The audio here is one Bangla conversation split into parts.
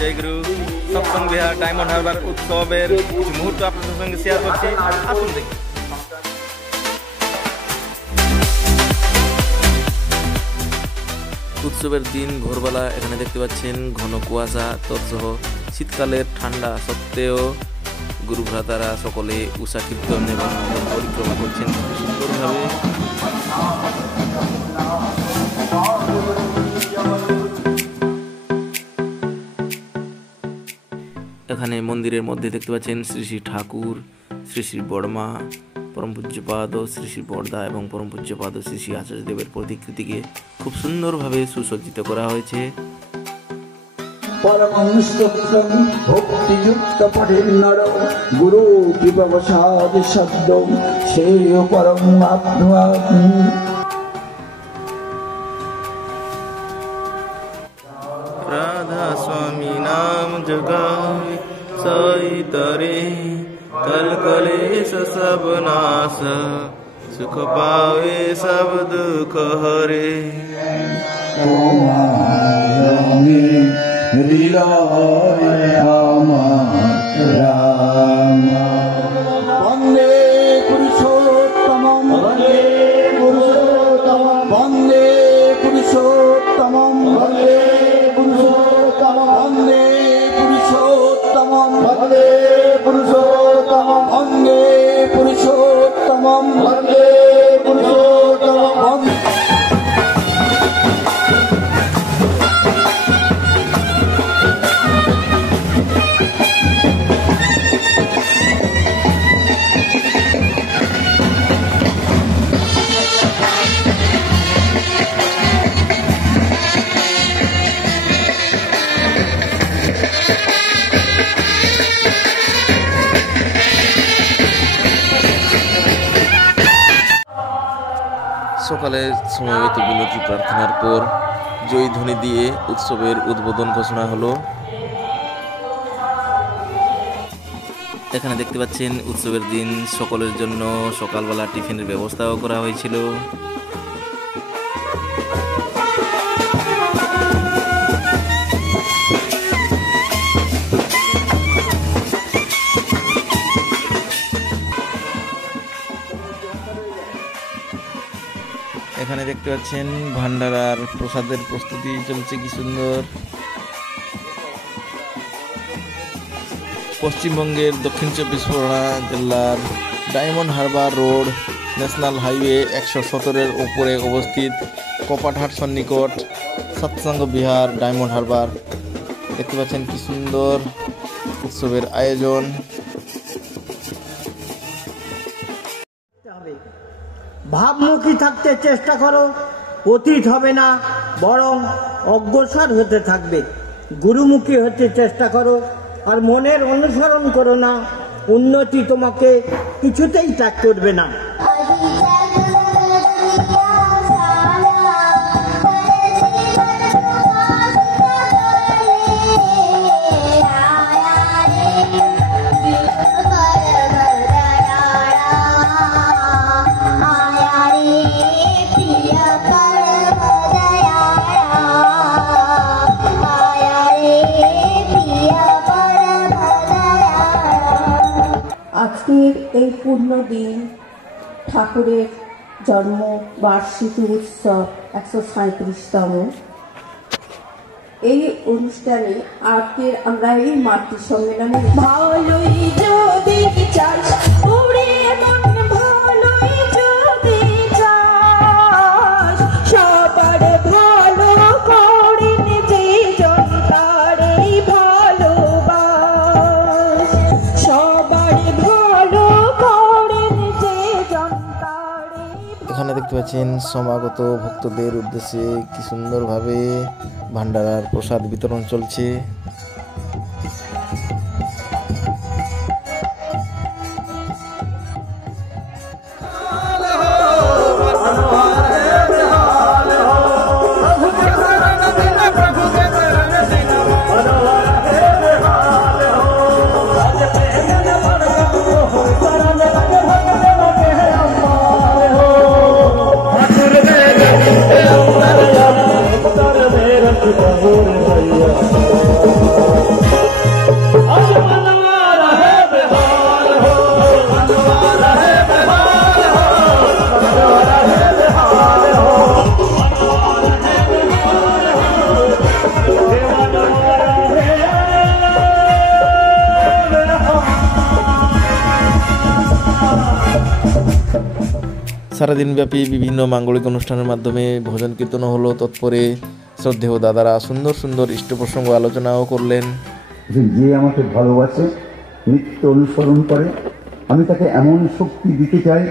জয়গুরু সৎসঙ্গ বিহার ডায়মন্ড হারবার উৎসবের কিছু মুহূর্ত আপনাদের সঙ্গে শেয়ার করছি, আসুন দেখি। উৎসবের দিন ভোরবেলা এখানে দেখতে পাচ্ছেন ঘন কুয়াশা তৎসহ শীতকালের ঠান্ডা সত্ত্বেও গুরু ভ্রাতারা সকলে উষা কীর্তন এবং পরিক্রমা করছেন সুন্দরভাবে। এখানে মন্দিরের মধ্যে দেখতে পাচ্ছেন শ্রী শ্রী ঠাকুর, শ্রী শ্রী বড়মা, পরম পূজ্যপাদ শ্রী শ্রী বড়দা এবং পরম পূজ্যপাদ শ্রী শ্রী আচার্যদেবের প্রতিকৃতিকে খুব সুন্দরভাবে সুসজ্জিত করা হয়েছে। পরমস্তোত্রম ভক্তিযুক্ত পঠেন নর গুরু কৃপাবসাদ শব্দ শ্রেয় পরম আপ্নুয়াৎ। রাধা স্বামী নাম জগায়ে সইতরে कल कलेश सब नाश सुख पावे सब दुख हरे। वंदे पुरुषोत्तमं वंदे पुरुषोत्तमं वंदे पुरुषोत्तमं वंदे पुरुषोत्तमं वंदे पुरुषोत्तमं वंदे पुरुषोत्तमं वंदे पुरुषोत्तमं वंदे पुरुषोत्तमं। সকালে সময়গত বিনতি প্রার্থনার পর জয় ধ্বনি দিয়ে উৎসবের উদ্বোধন ঘোষণা হলো। এখানে দেখতে পাচ্ছেন উৎসবের দিন সকলের জন্য সকালবেলা টিফিনের ব্যবস্থাও করা হয়েছিল। এখানে দেখতে পাচ্ছেন ভান্ডারার প্রসাদের প্রস্তুতি চলছে কি সুন্দর। পশ্চিমবঙ্গের দক্ষিণ 24 পরগনা জেলার diamond harbour road national highway 117-এর উপরে অবস্থিত কপাটহাট সন্নিকট সৎসঙ্গ বিহার ডায়মন্ড হারবার। দেখতে পাচ্ছেন কি সুন্দর উৎসবের আয়োজন। ভাবমুখী থাকতে চেষ্টা করো, অতীত হবে না বরং অগ্রসর হতে থাকবে। গুরুমুখী হতে চেষ্টা করো আর মনের অনুসরণ করো না, উন্নতি তোমাকে কিছুতেই ত্যাগ করবে না। আজকের এই পূর্ণ দিন ঠাকুরের জন্ম বার্ষিকী উৎসব 137তম। এই অনুষ্ঠানে আজকের আমরা এই মাতৃ সম্মেলনে ভালোই যদি চাস ওরে মন ভালোই যদি চাস সবার ভালো করে নিজে জনতারে ভালোবাস সবার ভালো করে নিজে জনতারে। এখানে দেখতে পাচ্ছেন সমাগত ভক্তদের উদ্দেশ্যে কি সুন্দরভাবে ভান্ডারার প্রসাদ বিতরণ চলছে। भैया সারাদিনব্যাপী বিভিন্ন মাঙ্গলিক অনুষ্ঠানের মাধ্যমে ভজন কীর্তনও হলো। তৎপরে শ্রদ্ধেয় দাদারা সুন্দর সুন্দর ইষ্ট প্রসঙ্গ আলোচনাও করলেন। যে আমাকে ভালোবাসে, নিত্য অনুসরণ করে, আমি তাকে এমন শক্তি দিতে চাই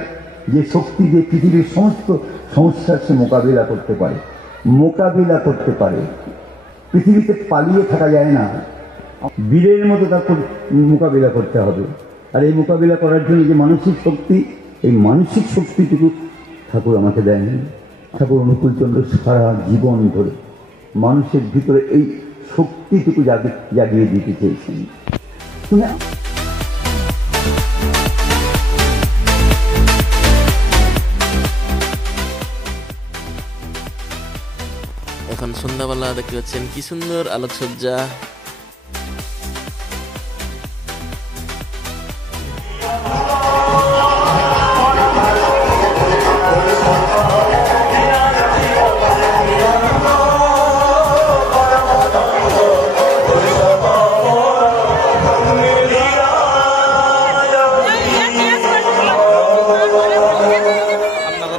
যে শক্তি যে পৃথিবীর সমস্ত সমস্যার সে মোকাবিলা করতে পারে। পৃথিবীতে পালিয়ে থাকা যায় না, বীরের মতো তাকে মোকাবিলা করতে হবে। আর এই মোকাবিলা করার জন্য যে মানসিক শক্তি, এই মানসিক শক্তিটুকু ঠাকুর আমাকে দেয়নি। ঠাকুর অনুকূলচন্দ্র সারা জীবন ধরে মানুষের ভিতরে এই শক্তিটুকু জাগিয়ে দিতে চেয়েছেন। এখন সন্ধ্যাবেলা দেখতে পাচ্ছেন কি সুন্দর আলোকসজ্জা।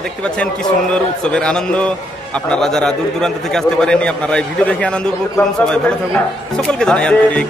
দেখতে পাচ্ছেন কি সুন্দর উৎসবের আনন্দ। আপনারা যারা দূর দূরান্ত থেকে আসতে পারেননি, আপনারা এই ভিডিও দেখে আনন্দ উপভোগ করুন। সবাই ভালো থাকুন, সকলকে জানাই আন্তরিক।